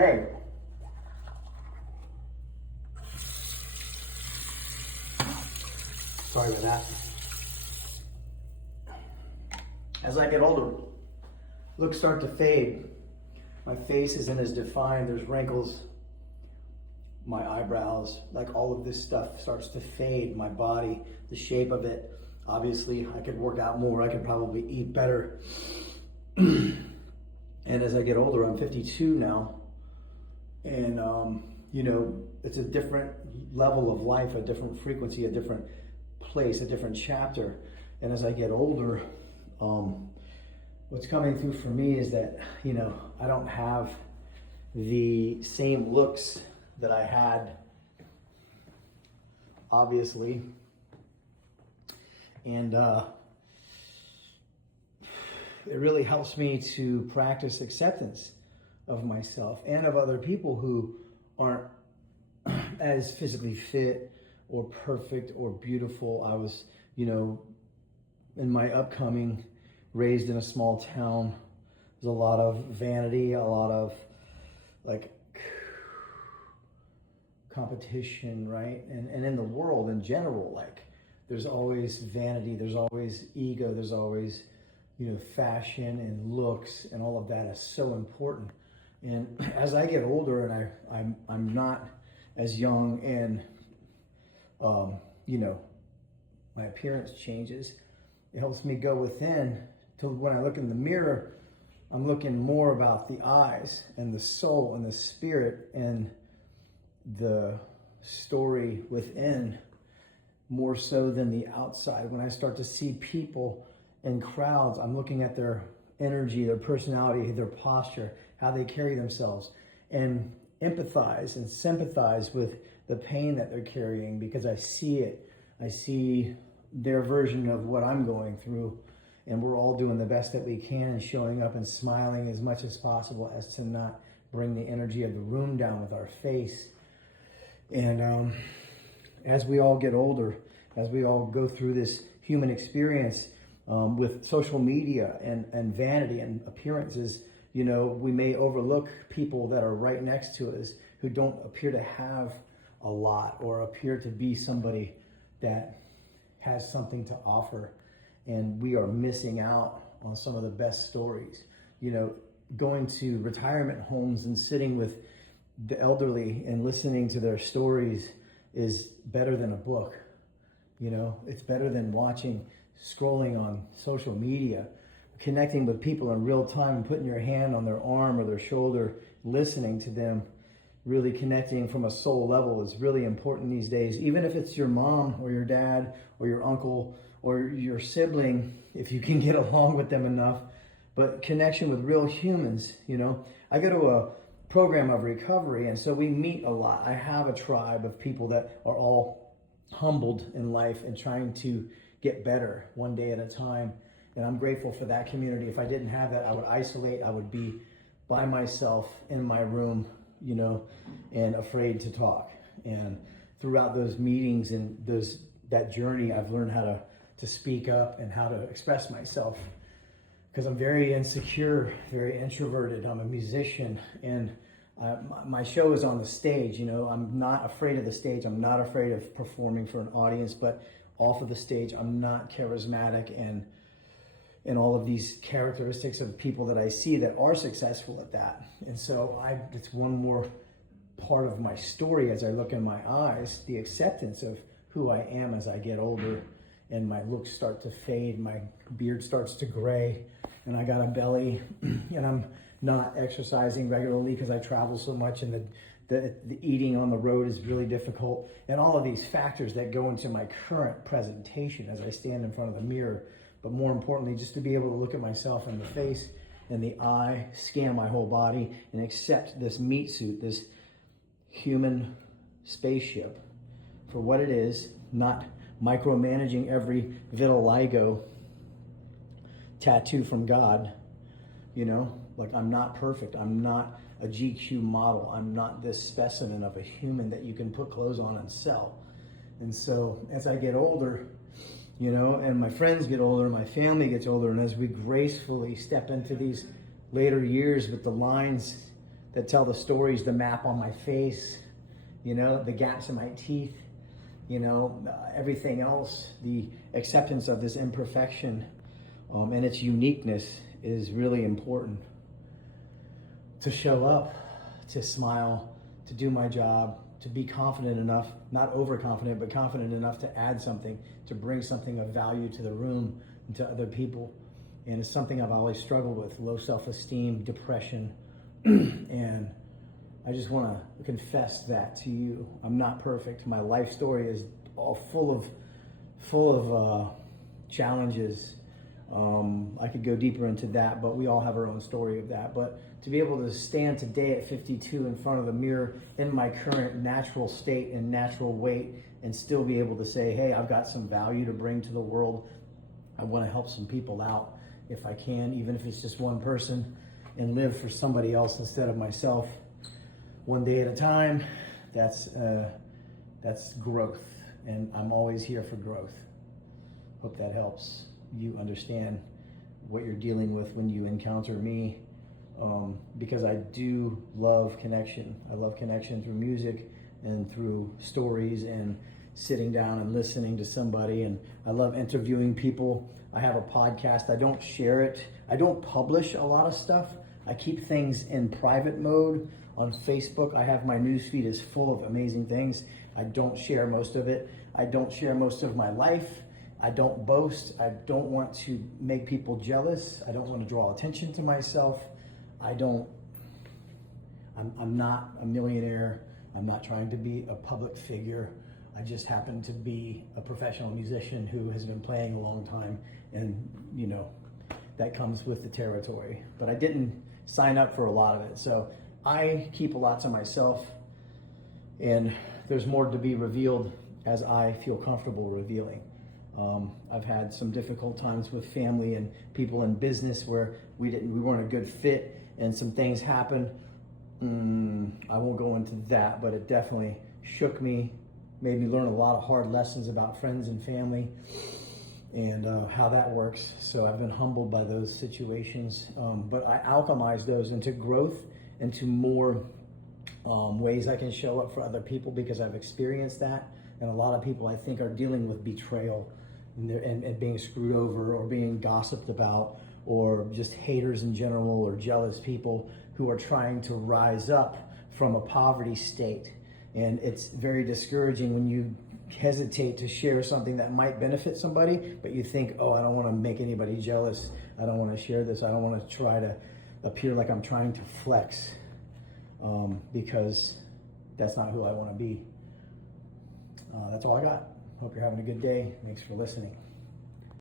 Hey. Sorry about that. As I get older, looks start to fade. My face isn't as defined. There's wrinkles. My eyebrows, like all of this stuff starts to fade. My body, the shape of it. Obviously, I could work out more. I could probably eat better. And as I get older, I'm 52 now. And, it's a different level of life, a different frequency, a different place, a different chapter. And as I get older, what's coming through for me is that, I don't have the same looks that I had, obviously. And it really helps me to practice acceptance of myself and of other people who aren't as physically fit or perfect or beautiful. I was, in my upcoming, raised in a small town. There's a lot of vanity, a lot of competition, right? And in the world in general, there's always vanity, there's always ego, there's always, fashion and looks, and all of that is so important. And as I get older and I'm not as young, and my appearance changes, it helps me go within till when I look in the mirror, I'm looking more about the eyes and the soul and the spirit and the story within, more so than the outside. When I start to see people in crowds, I'm looking at their energy, their personality, their posture, how they carry themselves, and empathize and sympathize with the pain that they're carrying, because I see it. I see their version of what I'm going through, and we're all doing the best that we can and showing up and smiling as much as possible as to not bring the energy of the room down with our face. And as we all get older, as we all go through this human experience with social media and vanity and appearances, we may overlook people that are right next to us who don't appear to have a lot or appear to be somebody that has something to offer. And we are missing out on some of the best stories. Going to retirement homes and sitting with the elderly and listening to their stories is better than a book. It's better than scrolling on social media. Connecting with people in real time and putting your hand on their arm or their shoulder, listening to them, really connecting from a soul level is really important these days. Even if it's your mom or your dad or your uncle or your sibling, if you can get along with them enough, but connection with real humans. I go to a program of recovery, and so we meet a lot. I have a tribe of people that are all humbled in life and trying to get better one day at a time. And I'm grateful for that community. If I didn't have that, I would isolate. I would be by myself in my room, and afraid to talk. And throughout those meetings and that journey, I've learned how to speak up and how to express myself, because I'm very insecure, very introverted. I'm a musician, and my show is on the stage. I'm not afraid of the stage. I'm not afraid of performing for an audience, but off of the stage, I'm not charismatic and all of these characteristics of people that I see that are successful at that. And so it's one more part of my story as I look in my eyes, the acceptance of who I am as I get older, and my looks start to fade, my beard starts to gray, and I got a belly, and I'm not exercising regularly because I travel so much, and the eating on the road is really difficult, and all of these factors that go into my current presentation as I stand in front of the mirror. But more importantly, just to be able to look at myself in the face and the eye, scan my whole body, and accept this meat suit, this human spaceship for what it is, not micromanaging every vitiligo tattoo from God. I'm not perfect. I'm not a GQ model. I'm not this specimen of a human that you can put clothes on and sell. And so as I get older, and my friends get older, my family gets older, and as we gracefully step into these later years with the lines that tell the stories, the map on my face, you know, the gaps in my teeth, you know, everything else, the acceptance of this imperfection and its uniqueness is really important. To show up, to smile, to do my job, to be confident enough, not overconfident, but confident enough to add something, to bring something of value to the room and to other people. And it's something I've always struggled with, low self-esteem, depression, and I just want to confess that to you. I'm not perfect. My life story is all full of challenges. I could go deeper into that, but we all have our own story of that. But to be able to stand today at 52 in front of the mirror in my current natural state and natural weight and still be able to say, hey, I've got some value to bring to the world. I want to help some people out if I can, even if it's just one person, and live for somebody else instead of myself, one day at a time. That's growth, and I'm always here for growth. Hope that helps you understand what you're dealing with when you encounter me, because I do love connection. I love connection through music and through stories and sitting down and listening to somebody, and I love interviewing people. I have a podcast. I don't share it. I don't publish a lot of stuff. I keep things in private mode on Facebook. I have my newsfeed is full of amazing things. I don't share most of it. I don't share most of my life. I don't boast. I don't want to make people jealous. I don't want to draw attention to myself. I'm not a millionaire. I'm not trying to be a public figure. I just happen to be a professional musician who has been playing a long time, and you know, that comes with the territory. But I didn't sign up for a lot of it. So I keep a lot to myself, and there's more to be revealed as I feel comfortable revealing. I've had some difficult times with family and people in business where we weren't a good fit, and some things happened. I won't go into that, but it definitely shook me, made me learn a lot of hard lessons about friends and family and how that works. So I've been humbled by those situations, but I alchemize those into growth, into more ways I can show up for other people, because I've experienced that. And a lot of people, I think, are dealing with betrayal and being screwed over or being gossiped about, or just haters in general, or jealous people who are trying to rise up from a poverty state. And it's very discouraging when you hesitate to share something that might benefit somebody, but you think, oh, I don't want to make anybody jealous. I don't want to share this. I don't want to try to appear like I'm trying to flex, because that's not who I want to be. That's all I got. Hope you're having a good day. Thanks for listening.